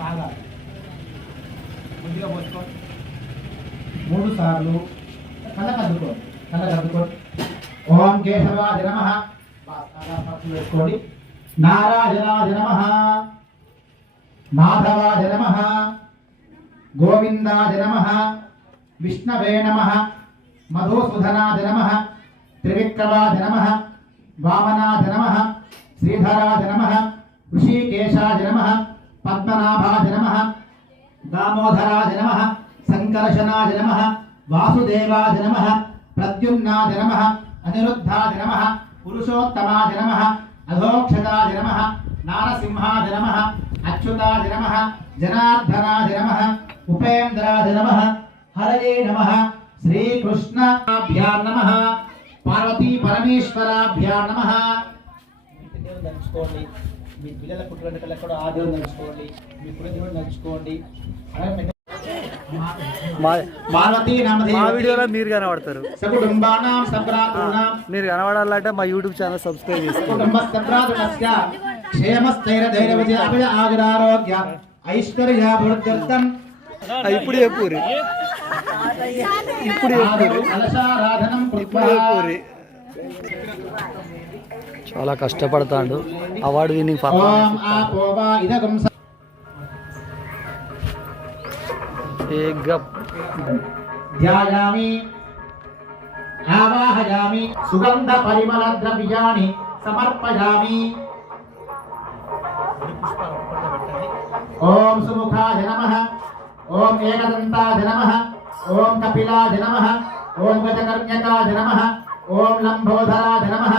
తాగాలి కొద్దిగా పోసుకో మూడు సార్లు. కళ్ళ కద్దుకో కళ్ళ కద్దుకో ఓం కేశవాయ నమ. వేసుకోండి. నారాయణాయ నమ. మాధవాయ నమ. గోవిందాయ నమ. విష్ణవే నమ. నమ. నమ. నమ. నమ. నమ. పద్మనాభాయ నమ దామోదరాయ నమ సంకర్షణాయ నమ వాసుదేవాయ నమ ప్రద్యుమ్నాయ నమ అనిరుద్ధాయ నమ పురుషోత్తమాయ నమ అధోక్షతాయ నమ నారసింహాయ నమ అచ్యుతాయ నమ జనార్దనాయ నమ ఉపేంద్రాయ నమ హరయే నమ శ్రీకృష్ణాభ్యా నమ పార్వతీ పరమేశ్వరాభ్యా నమ. దేవుని మీ పిల్లల పుట్టిన వెంటకలకు కూడా ఆ దేవుని తలుచుకోండి మీ కుల అలాగే మా నామధేయ. మా వీడియోలో మీరు కనబడతారు. మీరు కనబడాలంటే మా యూట్యూబ్ ఛానల్ సబ్స్క్రైబ్ చేసుకోండి. ఇప్పుడు చెప్పురి ఇప్పుడు చెప్పురి ఇప్పుడు చెప్పురి చాలా కష్టపడతాడు. అవార్డు విన్నింగ్ ఓం పర్ఫార్మెన్స్ ధ్యాయామి ఆవాహయామి సుగంధ పరిమళ ద్రవ్యాన్ని సమర్పయామి. ఓం సుముఖాయ నమ ఓం ఏకదంతాయ నమ ఓం కపిలాయ నమ ఓం గజకర్ణ్యకాయ నమ ఓం నమ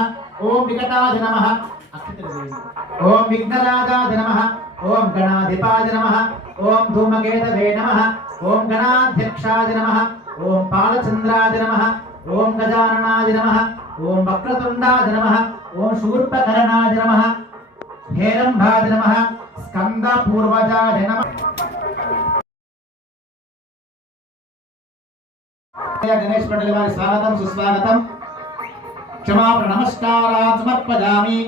ఓం వికటాయ నమ. ఓం విఘ్నరాజాయ నమ. ఓం గణాధిపాయ నమ. ఓం ధూమకేతవే నమ. ఓం గణాధ్యక్షాయ నమ. ఓం పాలచంద్రాయ నమ. ఓం గజాననాయ నమ. ఓం వక్రతుండాయ నమ. ఓం శూర్పకరణాయ నమ. హేరంభాయ నమ. స్కంద పూర్వజాయ నమ. గణేష్ మండలి వారి స్వాగతం సుస్వాగతం. क्षमा नमस्कारा समर्पयामि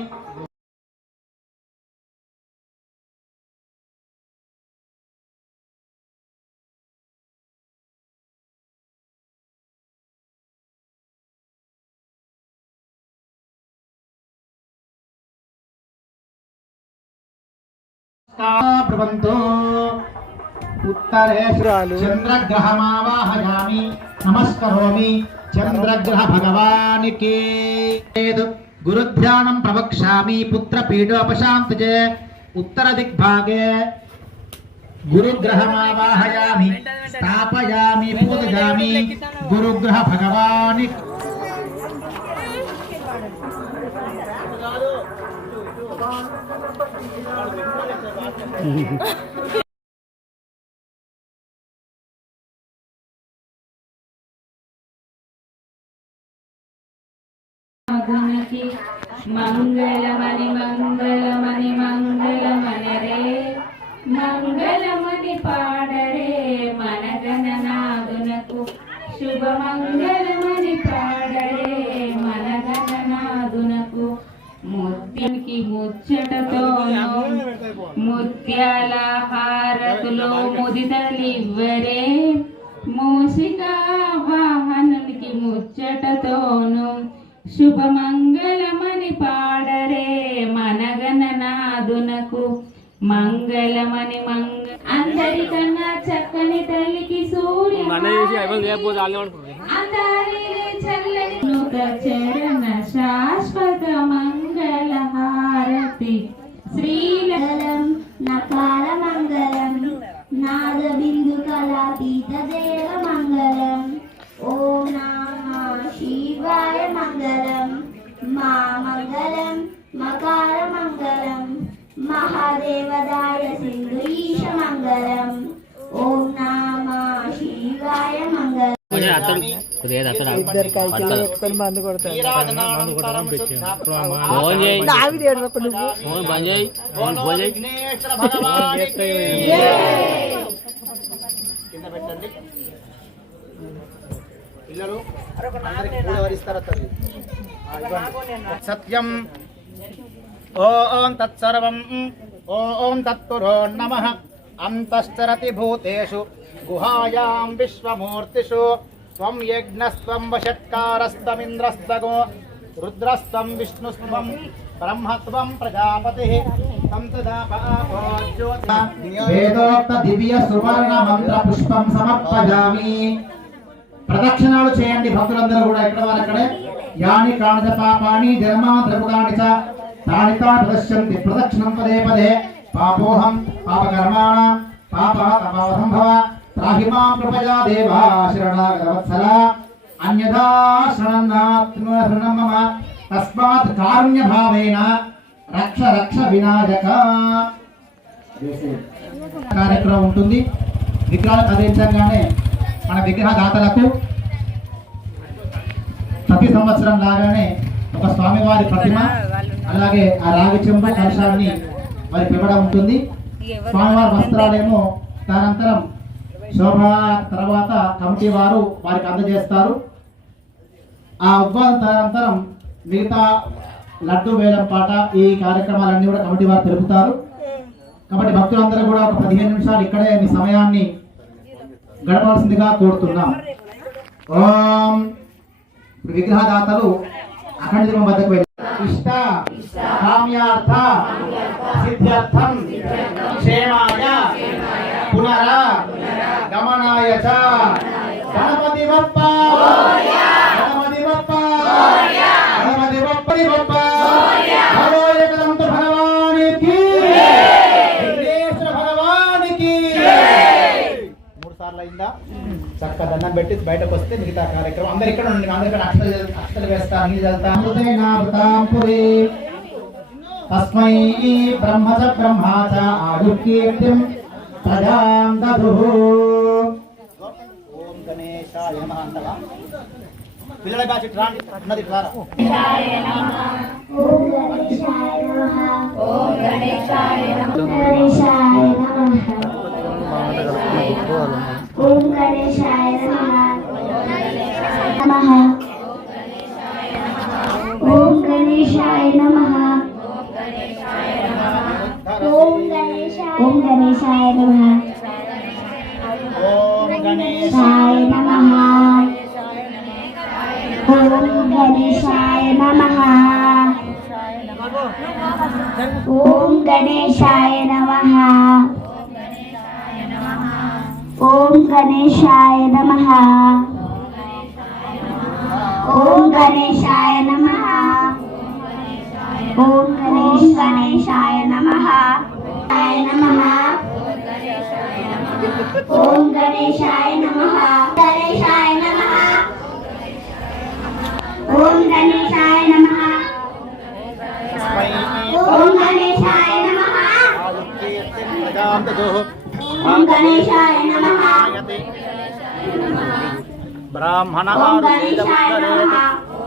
उत्तरे चंद्रग्रहमावाहयामि नमस्करोमि। చంద్రగ్రహ భగవానికి. గురుధ్యానం ప్రవక్ష్యామి పుత్ర పుత్రపీడోపశాంతిజే ఉత్తర దిగ్భాగే. గురుగ్రహమావాహయామి స్థాపయామి పూజయామి. గురుగ్రహ భగవాని. మంగళమని మంగళమని మంగళమని రే. మంగళమని పాడరే శుభ శుభమంగళమని పాడరే మనగణనాదునకు ముత్యంకి ముచ్చటతో ముత్యాల హారతులో ముదితలివ్వరే. మూసిక వాహనునికి ముచ్చటతోను శుభమంగళమని పాడరే మనగణనాదునకు మంగళమని మంగ అందరికన్నా చక్కని తల్లికి సూర్య అందారి ఇద్దరు కలిసి పెట్టుకొని మందు కొడతారు. ఆవిడ ఏడవకు నువ్వు కింద పెట్టండి. పిల్లలు తల్లి. సత్యం. ఓం తత్సర్వం. ఓం తత్పురో నమ. అంతశ్చరతి భూతేషు. గుహాయాం విశ్వమూర్తిషు. త్వం यज्ञस्त्वं వషట్కారస్త్వమింద్రస్తగో రుద్రస్త్వం విష్ణుస్త్వం బ్రహ్మత్వం ప్రజాపతి వేదోక్త దివ్య సువర్ణ ప్రదక్షిణాలు చేయండి భక్తులందరూ కూడా ఎక్కడ వారక్కడే యాని కాణిత పాపాని జన్మ ద్రపుడాని చ తాని ప్రదశ్యంతి ప్రదక్షిణం పదే పదే. పాపోహం పాపకర్మాణ పాప తపావసంభవ త్రాహి మాం కృపయా దేవా శరణాగతవత్సల అన్యథా శరణాత్మ శరణం మమ తస్మాత్ కారుణ్య రక్ష రక్ష వినాయక. కార్యక్రమం ఉంటుంది. విగ్రహాలు కదిలించగానే మన విగ్రహ దాతలకు ప్రతి సంవత్సరం లాగానే ఒక స్వామివారి ప్రతిమ అలాగే ఆ రాగి చెంబు కలశాన్ని మరి పివ్వడం ఉంటుంది. స్వామివారి వస్త్రాలేమో దానంతరం శోభ తర్వాత కమిటీ వారు వారికి అందజేస్తారు. ఆ ఉద్వాదం తదనంతరం మిగతా లడ్డు వేలం పాట ఈ కార్యక్రమాలన్నీ కూడా కమిటీ వారు తెలుపుతారు. కాబట్టి భక్తులందరూ కూడా ఒక పదిహేను నిమిషాలు ఇక్కడే మీ సమయాన్ని గడపాల్సిందిగా కోరుతున్నాం. ఓం విగ్రహదాతలు అఖండ దీపం వద్దకు వెళ్ళి ఇష్ట కామ్యార్థ సిద్ధ్యర్థం క్షేమాయ పునర గమనాయ గణపతి బప్ప గణపతి బప్ప గణపతి బప్పని బప్ప చక్కదన్నం పెట్టి బయటకు వస్తే మిగతా కార్యక్రమం. అందరు ఇక్కడ ఉండండి. అందరు ఇక్కడ అక్షలు అక్షతలు వేస్తా నీళ్ళు చల్లుతా తస్మై బ్రహ్మ చ బ్రహ్మ చ ఆయుర్కీర్తిం ప్రజాం దదుః నమః అంటవా పిల్లల బ్యాచ్ ఇటు రాండి ఉన్నది ఇటు రారా ఓం గణేశాయ నమః ఓం గణేశాయ నమః గణేశాయ నమః ఓం గణేశాయ నమః నమః ఓం గణేశాయ నమః ఓం గణేశాయ ఓం గణేశాయ నమ ఓం గణేశాయ నమ ఓం గణేశాయ నమ ఓం గణేశాయ నమః ఓం గణేశ్ గణేశాయ నమ ఆయ నమః ఓం గణేశాయ నమ గణేశాయ ఓం గణేశాయ నమః. ఓం గణేశాయ నమః. ఓం గణేశాయ నమః. బ్రాహ్మణ గణేశాయ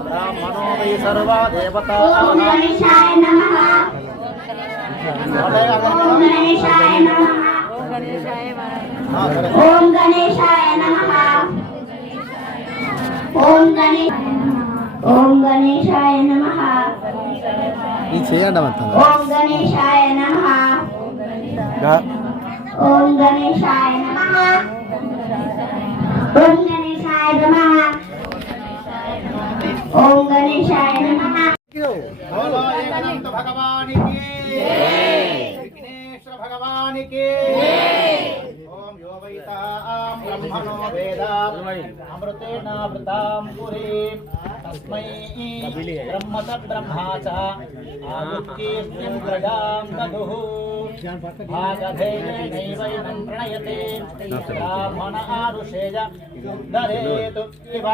బ్రాహ్మణో వై సర్వా దేవతా. ఓం గణేశాయ నమః. ఓం గణేశాయ నమః. ఓం గణేశాయ నమః. ఓం గణే ఓం గణేశాయ నమః. ఓం గణేశాయ నమః. ఓం గణేశాయ నమః. ఓం గణేశాయ నమః. ఓం గణేశాయ నమః. భగవానికి భగవానికి ఓం యో వైతాం బ్రహ్మణో వేద అమృతేనావృతాం పురీం తస్మై బ్రహ్మ చ బ్రహ్మా చ ఆయుర్కీర్తిం ప్రజాం దదుః భాగధేయైనైవైనం ప్రణయతే బ్రాహ్మణ ఆరుషేయ దరేతు ఇవ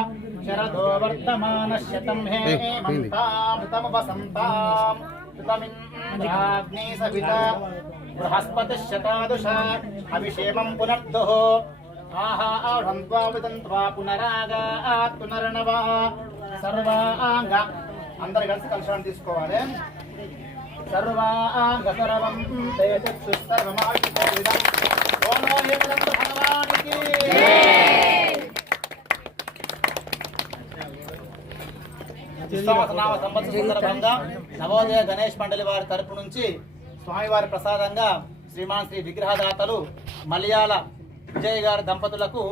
శరదో వర్తమానశ్యతం హేమంతామృతముపసంతాం ృతమింద్రాగ్నే अभिषेमं బృహస్పతిశతాదుష అభిషేమం పునర్దుః ఆహా ఆహ్వంత్వా విదంత్వా సర్వాంగ అందరు కలిసి కలుషాన్ని తీసుకోవాలి. సర్వాంగ సర్వం భగవానికి విశ్వాసనామ సంవత్సర సందర్భంగా నవోదయ గణేష్ మండలి వారి తరపు నుంచి స్వామివారి ప్రసాదంగా శ్రీమాన్ శ్రీ విగ్రహదాతలు మలయాళ విజయ్ గారి దంపతులకు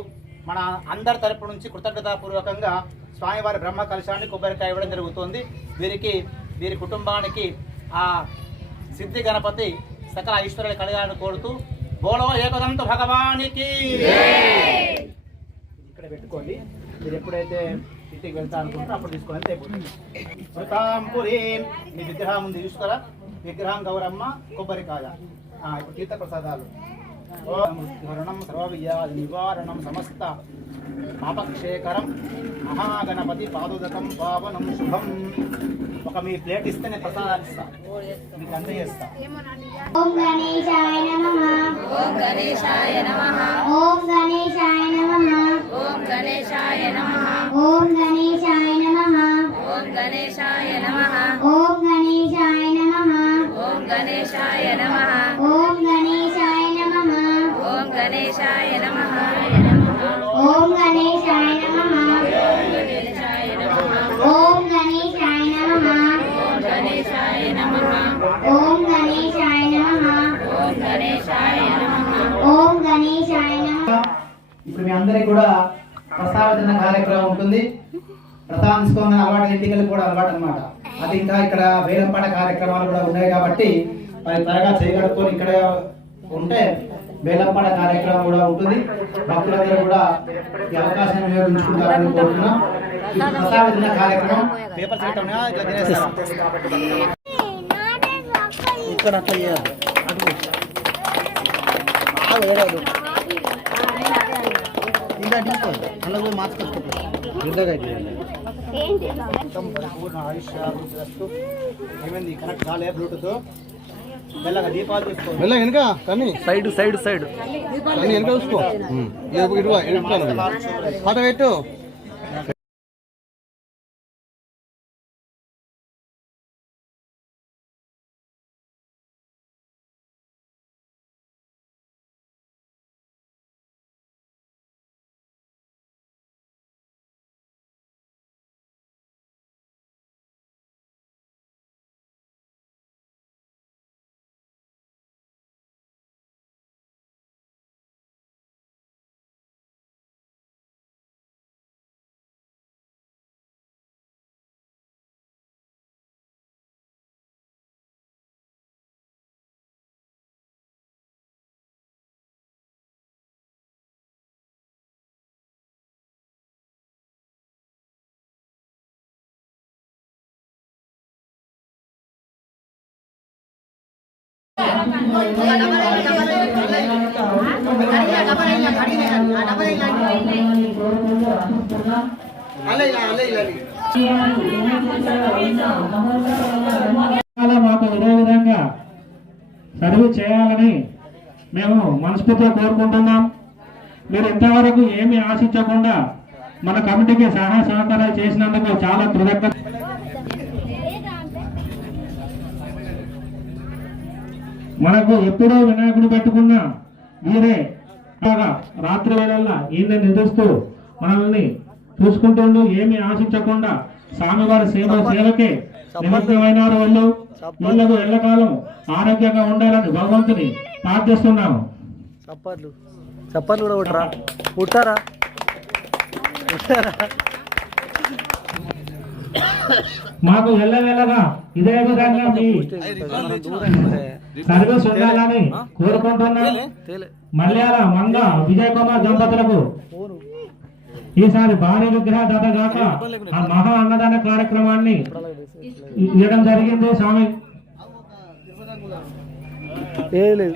మన అందరి తరపు నుంచి కృతజ్ఞతాపూర్వకంగా స్వామివారి బ్రహ్మ కలశాన్ని కొబ్బరికాయ ఇవ్వడం జరుగుతుంది. వీరికి వీరి కుటుంబానికి ఆ సిద్ధి గణపతి సకల ఐశ్వర్యాలు కలగాలని కోరుతూ బోలో ఏకదంత భగవానికి. ఇక్కడ పెట్టుకోండి. మీరు ఎప్పుడైతే ఇంటికి వెళ్తా అనుకుంటారో అప్పుడు తీసుకోవాలి తెప్పుతుంది మీ విగ్రహం ఉంది చూసుకోరా? విగ్రహం గౌరమ్మ కొబ్బరికాయ. ఆ, ఇప్పుడు తీర్థ ప్రసాదాలు ఓం మృత్యుహరణం సర్వవ్యాధి నివారణం సమస్త పాపక్షేకరం. మహాగణపతి పాదుదకం పావనం శుభం. ఒక మీ ప్లేట్ ఇస్తే నేను ప్రసాదాలు ఇస్తా. మీకు అందజేస్తా ఓం గణేశాయ నమః. ఓం గణేశాయ నమః. ఓం గణేశాయ నమః. ఓం గణేశాయ నమః. ఓం గణేశాయ నమః. ఓం గణేశాయ నమః. ఓం గణేశాయ గణేశాయ నమః. ఓం గణేశాయ నమః. ఓం గణేశాయ నమః. ఓం గణేశాయ నమః. ఓం గణేశాయ నమః. ఓం గణేశాయ నమః. ఓం గణేశాయ నమః. ఓం గణేశాయ నమః ఓం గణేశాయ నమః ఇప్పుడు మీ అందరికి కూడా ప్రసాదన కార్యక్రమం ఉంటుంది. ప్రసాదం అలవాటు ఇంటికి కూడా అలవాటు అన్నమాట. అది ఇంకా ఇక్కడ వేలంపాట కార్యక్రమాలు కూడా ఉన్నాయి కాబట్టి మరి త్వరగా చేయగలుగుకొని ఇక్కడ ఉంటే వేలంపాట కార్యక్రమం కూడా ఉంటుంది. భక్తులందరూ కూడా ఈ అవకాశం వినియోగించుకుంటారని కోరుతున్నాం. ఈ కార్యక్రమం. పేపర్ అయితే ఉన్నాయా ఇక్కడ అట్లా చేయాలి. అటు ఇంకా తీసుకో అలా పోయి ఏమైంది కనెక్ట్ కాలే బ్లూటూత్ మెల్లగా దీపాలు తీసుకో మెల్ల వెనక కానీ సైడ్ సైడ్ సైడ్ కానీ వెనక చూసుకో ఇటు పెట్టు మాకు ఇదే విధంగా సర్వ్ చేయాలని మేము మనస్ఫూర్తిగా కోరుకుంటున్నాం. మీరు ఇంతవరకు ఏమి ఆశించకుండా మన కమిటీకి సహాయ సహకారాలు చేసినందుకు చాలా కృతజ్ఞత. మనకు ఎప్పుడో వినాయకుడు పెట్టుకున్న వీరే బాగా రాత్రి వేళల్లో ఈయన నిద్రిస్తూ మనల్ని చూసుకుంటుండు ఏమీ ఆశించకుండా స్వామివారి సేవ సేవకే నిమగ్నమైన వాళ్ళు. వీళ్ళకు ఎల్లకాలం ఆరోగ్యంగా ఉండాలని భగవంతుని ప్రార్థిస్తున్నాము. చప్పట్లు. చప్పట్లు కూడా కొట్టారా? కొట్టారా? మాకు ఎల్లవేళగా ఇదే విధంగా మీ సర్వీస్ ఉండాలని కోరుకుంటున్నాం. తేలే మలయాళ మంగ విజయ్ కుమార్ దంపతులకు. ఈసారి భారీ విగ్రహ దాత గాక ఆ మహా అన్నదాన కార్యక్రమాన్ని ఇవ్వడం జరిగింది స్వామి. ఏ లేదు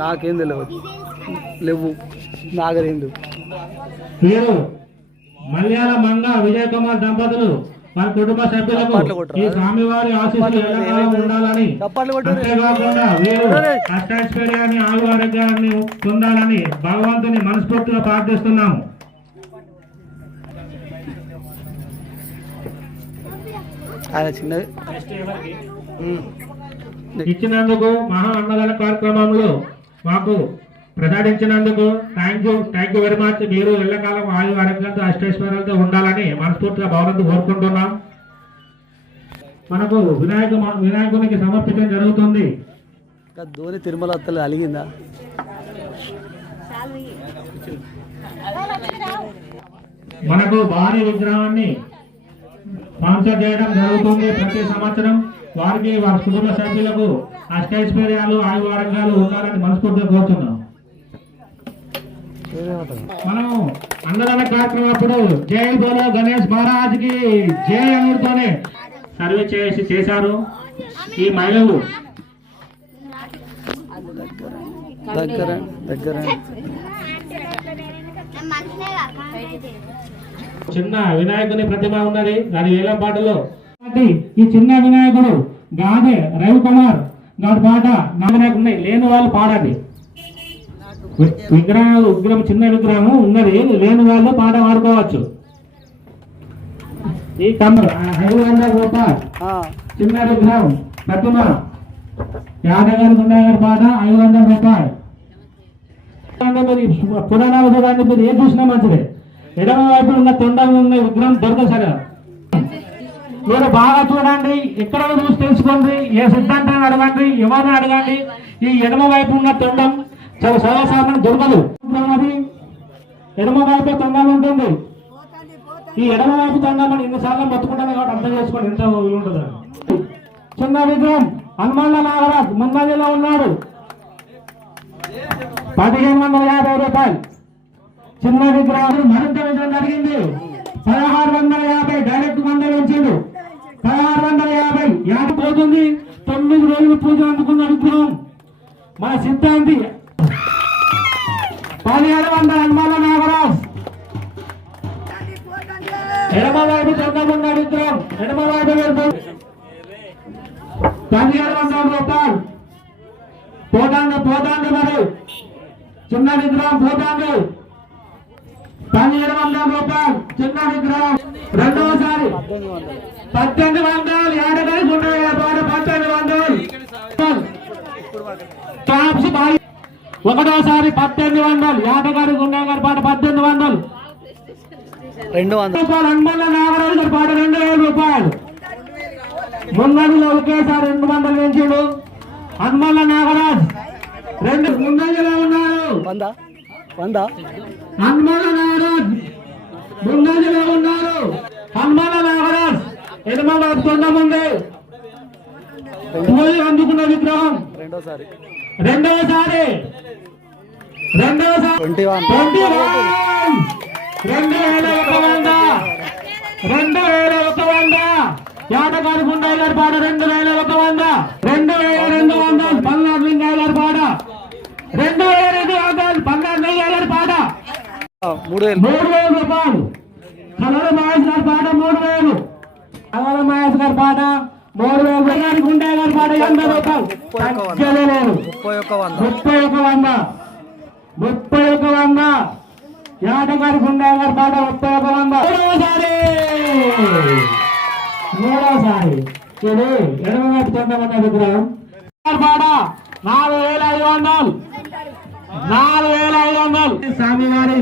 నాకేం తెలియదు లేవు నాగరేం లేవు వీరు మలయాళ మంగ విజయ్ కుమార్ దంపతులు వారి కుటుంబ సభ్యులకు? ఈ స్వామివారి ఆశీస్సులు ఉండాలని అంతేకాకుండా వీరు అష్టాశ్వర్యాన్ని పొందాలని భగవంతుని మనస్ఫూర్తిగా ప్రార్థిస్తున్నాము. ఆయన చిన్నది. ఉమ్. ఇచ్చినందుకు మహా అన్నదాన కార్యక్రమంలో మాకు ప్రసాదించినందుకు thank you thank you very much మీరు ఎల్లకాలం ఆయు ఆరోగ్యంతో అష్టైశ్వర్యాలతో ఉండాలని మనస్ఫూర్తిగా భగవంతు కోరుకుంటున్నాం. మనకు వినాయక వినాయకునికి సమర్పించడం జరుగుతుంది. ధోని తిరుమల వస్తలే అలిగిందా? మనకు భారీ విగ్రహాన్ని స్పాన్సర్ చేయడం జరుగుతుంది ప్రతి సంవత్సరం. వారికి వారి కుటుంబ సభ్యులకు అష్టైశ్వర్యాలు ఆయు ఆరోగ్యాలు ఉండాలని మనస్ఫూర్తిగా కోరుతున్నాం. మనం అన్నదాన కార్యక్రమం అప్పుడు జై బోలో గణేష్ మహారాజ్కి జై అనుడితోనే సర్వే చేసి చేశారు. ఈ మహిళలు దగ్గర దగ్గర. చిన్న వినాయకుని ప్రతిమ ఉన్నది. దాని వేలంపాటలో ఈ చిన్న వినాయకుడు గాదే రవికుమార్. గాడి పాట నా ఉన్నాయి. లేని వాళ్ళు పాడండి. విగ్రహం విగ్రహం చిన్న విగ్రహం ఉన్నది. లేని వాళ్ళు పాట పాడుకోవచ్చు. ఈ కమర్ వందల రూపాయలు చిన్న విగ్రహం ప్రతిమ. యాదగారి గుండగారి పాట ఐదు వందల రూపాయలు పురాణావధాన్ని మీరు ఏం చూసినా మంచిదే. ఎడమ వైపు ఉన్న తొండం ఉన్న విగ్రహం దొరకదు సరే మీరు బాగా చూడండి. ఎక్కడ చూసి తెలుసుకోండి. ఏ సిద్ధాంతాన్ని అడగండి. ఎవరిని అడగండి? ఈ ఎడమ వైపు ఉన్న తొండం. చాలా సర్వసాధారణ దొరకదు అది ఎడమ వైపు తండాలు ఉంటుంది. ఈ ఎడమ వైపు తొండం ఎన్నిసార్లు బతుకుంటాను కాబట్టి అర్థం చేసుకోండి ఎంత ఉంటుంది. చిన్న విగ్రహం హనుమాన్ల నాగరాజ్ ముందంజలో ఉన్నాడు. పదిహేను వందల యాభై రూపాయలు. చిన్న విగ్రహాలు మరింత విజయం జరిగింది. పదహారు వందల యాభై డైరెక్ట్ మందలు ఉంచాడు. పదహారు వందల యాభై యాభై పోతుంది. తొమ్మిది రోజులు పూజ అందుకున్న విగ్రహం. మన సిద్ధాంతి పదిహేడు వందల హనుమాన నాగరాజ్. ఎడమ వైపు చంద్రమున్న విగ్రహం ఎడమ వైపు వెళ్తుంది పదిహేడు వందల రూపాయలు. పోతాంగ పోతాంగ మరి. చిన్న విగ్రహం పోతాంగ. పదిహేడు వందల రూపాయలు. చిన్న విగ్రహం. రెండవసారి పద్దెనిమిది వందలు. గుండె ఏర్పాటు పద్దెనిమిది వందలు. ఒకటోసారి పద్దెనిమిది వందలు. ఏటగారి గుండె గారి పాట పద్దెనిమిది వందలు. రెండు వందలు. రూపాయలు హనుమల్ల నాగరాజు గారి పాట రెండు వేల రూపాయలు. ముందంజలో ఒకేసారి రెండు వందలు పెంచాడు. హనుమల్ల నాగరాజ్ రెండు ముందంజలో ఉన్నారు. వంద. వంద. హనుమాన నాగరాజ్ ముందంజలో ఉన్నారు. హనుమాన నాగరాజ్ ఎడమ వైపు తొండం ఉంది పోయి అందుకున్న విగ్రహం. రెండోసారి. రెండవసారి. రెండవసారి. Twenty one. రెండు వేల ఒక వంద. రెండు వేల ఒక వంద. యాటగారి గుండయ్య గారి పాట రెండు వేల ఒక వంద. రెండు వేల రెండు వందలు పల్నాడు లింగయ్య గారి పాట. రెండు వేల రెండు వందలు పల్నాడు లింగయ్య గారి పాట. మూడు వేలు. మూడు వేల రూపాయలు. కలర మహేష్ గారి పాట మూడు వేలు. కలర మహేష్ గారి పాట. మూడు వేలు గారి గారి పాట ఎనభై రూపాయలు తగ్గలేదు ముప్పై ఒక్క వంద. ముప్పై ఒక వంద. ముప్పై ఒక వంద. యాటగారి గుండయ్య గారి పాట ముప్పై ఒక వంద. మూడవసారి మూడవసారి ఇది ఎడమ వైపు తొందరమైన విగ్రహం. గారి పాట నాలుగు వేల ఐదు వందలు. నాలుగు వేల ఐదు వందలు. స్వామివారి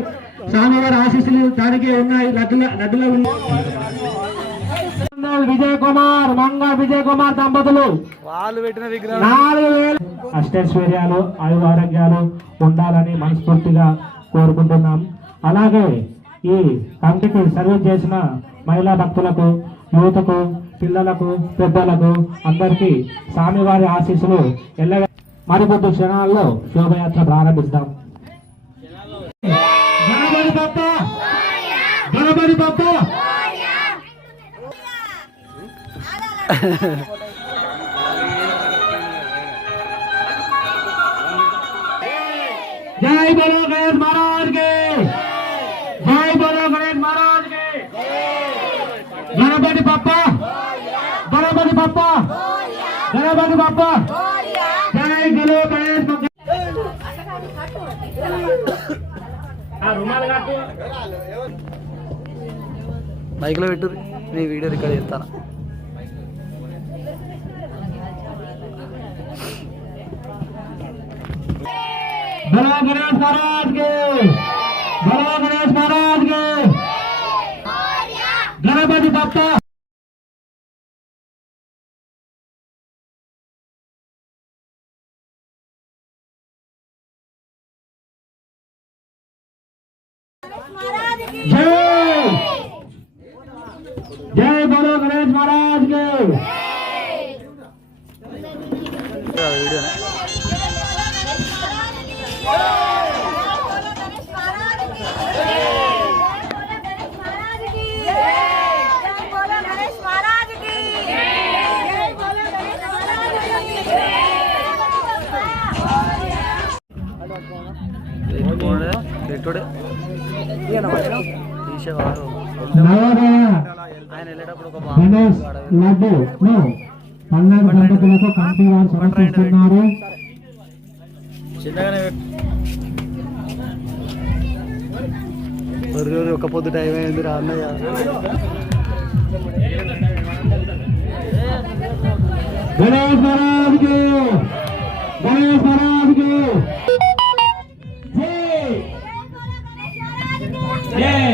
స్వామివారి ఆశీస్సులు దానికి ఉన్నాయి. లడ్డుల లడ్డులో ఉన్నాయి. విజయ్ కుమార్ మంగ విజయ్ కుమార్ దంపతులు. వాళ్ళు పెట్టిన విగ్రహం నాలుగు వేలు అష్టైశ్వర్యాలు ఆయుర ఆరోగ్యాలు ఉండాలని మనస్ఫూర్తిగా కోరుకుంటున్నాం. అలాగే ఈ కమిటీకి సర్వీస్ చేసిన మహిళా భక్తులకు యువతకు పిల్లలకు పెద్దలకు అందరికీ స్వామివారి ఆశీస్సులు ఎల్లగా మరికొద్ది క్షణాల్లో శోభయాత్ర ప్రారంభిస్తాం. గణపతి బప్ప! గణపతి బప్ప! జై బోలో గణేష్ మహారాజ్కి జై బోలో గణేష్ మహారాజ్కి గణపతి పప్ప గణపతి పప్ప గణపతి పప్ప జై గురు గణేష్ మైక్లో పెట్టు నీ వీడియో రికార్డ్ చేస్తాను. बोलो गणेश महाराज के बोलो गणेश महाराज के। गणपति बापा जय। जय बोलो गणेश महाराज के। పెట్టుడే తీసేవాడు ఆయన వెళ్ళేటప్పుడు ఒక చిన్నగానే ఒక పొద్దు టైం అయింది రా అన్నయ్య. గణేష్ మహారాజ్కి గణేష్ మహారాజ్ Ananya.